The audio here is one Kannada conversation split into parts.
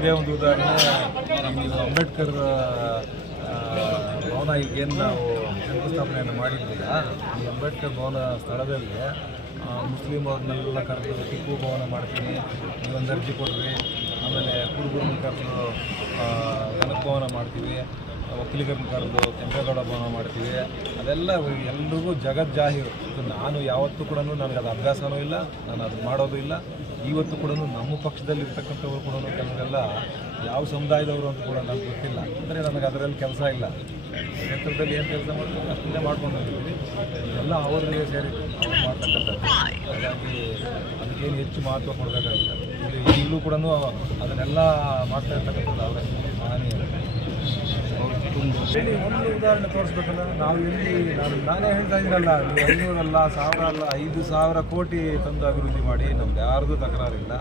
ಒಂದೇ ಒಂದು ಉದಾಹರಣೆ, ನೀವು ಅಂಬೇಡ್ಕರ್ ಭವನ ಈಗೇನು ನಾವು ಶಂಕುಸ್ಥಾಪನೆಯನ್ನು ಮಾಡಿದ್ದೀರ, ಈ ಅಂಬೇಡ್ಕರ್ ಭವನ ಸ್ಥಳದಲ್ಲಿ ಮುಸ್ಲಿಂ ಅವ್ರನ್ನೆಲ್ಲ ಕರೆದು ಟಿಪ್ಪು ಭವನ ಮಾಡ್ತೀನಿ, ನೀವೊಂದು ಅರ್ಜಿ ಕೊಡ್ರಿ, ಆಮೇಲೆ ಕುರುಬರನ್ನ ಕರೆದು ಜನಕ ಭವನ ಮಾಡ್ತೀವಿ, ಒಕ್ಕಲಿಗರನ್ನ ಕರೆದು ಕೆಂಪೇಗೌಡ ಭವನ ಮಾಡ್ತೀವಿ, ಅದೆಲ್ಲ ಎಲ್ರಿಗೂ ಜಗಜ್ಜಾಹೀರು. ಇದು ನಾನು ಯಾವತ್ತೂ ಕೂಡ ನನಗೆ ಅದು ಅಭ್ಯಾಸವೂ ಇಲ್ಲ, ನಾನು ಅದು ಮಾಡೋದು ಇಲ್ಲ. ಇವತ್ತು ಕೂಡ ನಮ್ಮ ಪಕ್ಷದಲ್ಲಿ ಇರ್ತಕ್ಕಂಥವ್ರು ಕೂಡ ಕೆಲವರೆಲ್ಲ ಯಾವ ಸಮುದಾಯದವರು ಅಂತ ಕೂಡ ನನಗೆ ಗೊತ್ತಿಲ್ಲ, ಅಂದರೆ ನನಗೆ ಅದರಲ್ಲಿ ಕೆಲಸ ಇಲ್ಲ. ಕ್ಷೇತ್ರದಲ್ಲಿ ಏನು ಕೆಲಸ ಮಾಡ್ಕೊಂಡು ಅಷ್ಟೇ ಮಾಡ್ಕೊಂಡು ಬಂದಿದ್ದೀವಿ, ಎಲ್ಲ ಅವರಿಗೆ ಸೇರಿ ಅವ್ರು ಮಾಡ್ತಕ್ಕಂಥದ್ದು. ಹಾಗಾಗಿ ಅದಕ್ಕೇನು ಹೆಚ್ಚು ಮಹತ್ವ ಕೊಡಬೇಕಾಗಿಲ್ಲ. ಈಗಲೂ ಕೂಡ ಅದನ್ನೆಲ್ಲ ಮಾಡ್ತಾ ಇರ್ತಕ್ಕಂಥದ್ದು ಅವರೇ ಮಹನೀಯರು. ಒಂದು ಉದಾಹರಣೆ ತೋರಿಸ್ಬೇಕಲ್ಲ, ನಾವು ಎಲ್ಲಿ ನಾನೇ ಹೇಳ್ತಾ ಇದ್ದೀನಲ್ಲ, ನೀವು 500 ಅಲ್ಲ 1000 ಅಲ್ಲ 5,000 ಕೋಟಿ ತಂದು ಅಭಿವೃದ್ಧಿ ಮಾಡಿ ನಮ್ದು ಯಾರ್ದು ತಕರಾರಿಲ್ಲ.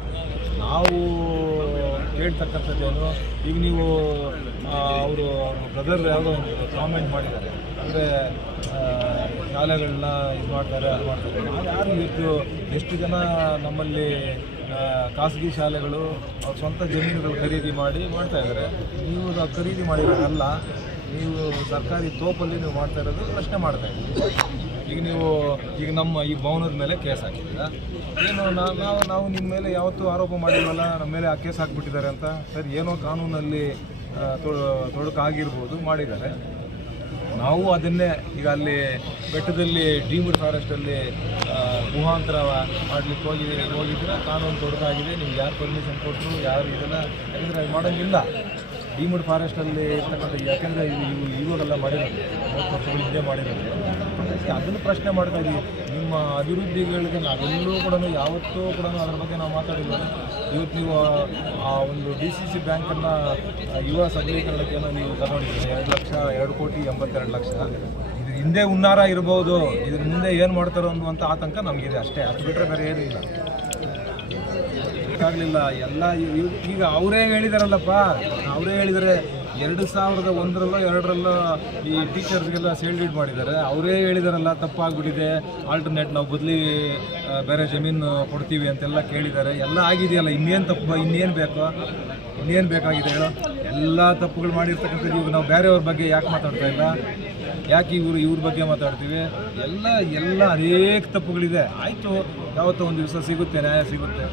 ನಾವು ಕೇಳ್ತಕ್ಕಂಥದ್ದೇನು, ಈಗ ನೀವು ಅವರು ಬ್ರದರ್ ಯಾವುದೋ ಒಂದು ಕಾಮೆಂಟ್ ಮಾಡಿದ್ದಾರೆ, ಅಂದರೆ ಶಾಲೆಗಳನ್ನ ಇದು ಮಾಡ್ತಾರೆ ಅದು ಮಾಡ್ತಾರೆ. ಯಾರು ಇವತ್ತು ಎಷ್ಟು ಜನ ನಮ್ಮಲ್ಲಿ ಖಾಸಗಿ ಶಾಲೆಗಳು ಅವ್ರ ಸ್ವಂತ ಜಮೀನುಗಳು ಖರೀದಿ ಮಾಡಿ ಮಾಡ್ತಾಯಿದ್ದಾರೆ. ನೀವು ಖರೀದಿ ಮಾಡಿರೋದಲ್ಲ, ನೀವು ಸರ್ಕಾರಿ ತೋಪಲ್ಲಿ ನೀವು ಮಾಡ್ತಾ ಇರೋದು ಪ್ರಶ್ನೆ ಮಾಡ್ತಾಯಿದ್ದೀವಿ. ಈಗ ನಮ್ಮ ಈ ಭವನದ ಮೇಲೆ ಕೇಸ್ ಹಾಕಿದ್ದೀರಾ, ಏನು ನಾವು ನಿಮ್ಮ ಮೇಲೆ ಯಾವತ್ತೂ ಆರೋಪ ಮಾಡಿಲ್ವಲ್ಲ, ನಮ್ಮ ಮೇಲೆ ಆ ಕೇಸ್ ಹಾಕಿಬಿಟ್ಟಿದ್ದಾರೆ ಅಂತ. ಸರಿ, ಏನೋ ಕಾನೂನಲ್ಲಿ ತೊಡಕಾಗಿರ್ಬೋದು, ಮಾಡಿದ್ದಾರೆ. ನಾವು ಅದನ್ನೇ ಈಗ ಅಲ್ಲಿ ಬೆಟ್ಟದಲ್ಲಿ ಡೀಮ್ಡ್ ಫಾರೆಸ್ಟಲ್ಲಿ ಗುಹಾಂತರ ಮಾಡಲಿಕ್ಕೆ ಹೋಗಿದ್ರೆ ಕಾನೂನು ತೊಡಕಾಗಿದೆ. ನಿಮ್ಗೆ ಯಾರು ಪರ್ಮಿಷನ್ ಕೊಟ್ಟರು, ಯಾರು ಇದೆಲ್ಲ, ಯಾಕಂದರೆ ಅದು ಮಾಡೋಂಗಿಲ್ಲ. ಡೀಮ್ಡ್ ಫಾರೆಸ್ಟಲ್ಲಿ ಇರ್ತಕ್ಕಂಥ, ಯಾಕೆಂದರೆ ಇವಾಗೆಲ್ಲ ಮಾಡಿರೋದು 30 ವರ್ಷಗಳು ಇದ್ದೇ ಮಾಡಿರೋದು. ಅದನ್ನು ಪ್ರಶ್ನೆ ಮಾಡ್ತಾ ಇದ್ದೀವಿ. ನಿಮ್ಮ ಅಭಿವೃದ್ಧಿಗಳಿಗೆ ನಾವೆಲ್ಲರೂ ಕೂಡ ಯಾವತ್ತೂ ಕೂಡ ಅದ್ರ ಬಗ್ಗೆ ನಾವು ಮಾತಾಡಿಲ್ಲ. ಇವತ್ತು ನೀವು ಆ ಒಂದು DCC ಬ್ಯಾಂಕನ್ನು ಯುವ ಸಬಲೀಕರಣಕ್ಕೇನೋ ನೀವು ತಗೊಂಡಿದ್ದೀರಿ, 2 ಕೋಟಿ 82 ಲಕ್ಷ. ಇದು ಹಿಂದೆ ಹುನ್ನಾರ ಇರ್ಬೋದು, ಇದ್ರ ಮುಂದೆ ಏನು ಮಾಡ್ತಾರೋ ಅನ್ನುವಂಥ ಆತಂಕ ನಮಗಿದೆ ಅಷ್ಟೇ, ಅದು ಬಿಟ್ಟರೆ ಬೇರೆ ಏನೂ ಇಲ್ಲ. ಆಗಲಿಲ್ಲ ಎಲ್ಲ ಈಗ ಅವರೇ ಹೇಳಿದಾರಲ್ಲಪ್ಪ, ಅವರೇ ಹೇಳಿದರೆ 2001ರಲ್ಲೋ 2ರಲ್ಲೋ ಈ ಟೀಚರ್ಸ್ಗೆಲ್ಲ ಸೇಲ್ರೀಡ್ ಮಾಡಿದ್ದಾರೆ. ಅವರೇ ಹೇಳಿದಾರಲ್ಲ ತಪ್ಪಾಗ್ಬಿಟ್ಟಿದೆ, ಆಲ್ಟರ್ನೇಟ್ ನಾವು ಬದಲಿ ಬೇರೆ ಜಮೀನು ಕೊಡ್ತೀವಿ ಅಂತೆಲ್ಲ ಕೇಳಿದ್ದಾರೆ. ಎಲ್ಲ ಆಗಿದೆಯಲ್ಲ, ಇನ್ನೇನು ತಪ್ಪು, ಇನ್ನೇನು ಬೇಕಾಗಿದೆ ಹೇಳೋ? ಎಲ್ಲ ತಪ್ಪುಗಳು ಮಾಡಿರ್ತಕ್ಕಂಥದ್ದು. ಈಗ ನಾವು ಬೇರೆಯವ್ರ ಬಗ್ಗೆ ಯಾಕೆ ಮಾತಾಡ್ತಾ ಇಲ್ಲ, ಯಾಕೆ ಇವ್ರ ಬಗ್ಗೆ ಮಾತಾಡ್ತೀವಿ? ಎಲ್ಲ ಅನೇಕ ತಪ್ಪುಗಳಿದೆ. ಆಯಿತು, ಯಾವತ್ತೋ ಒಂದು ದಿವಸ ಸಿಗುತ್ತೆ, ನ್ಯಾಯ ಸಿಗುತ್ತೆ.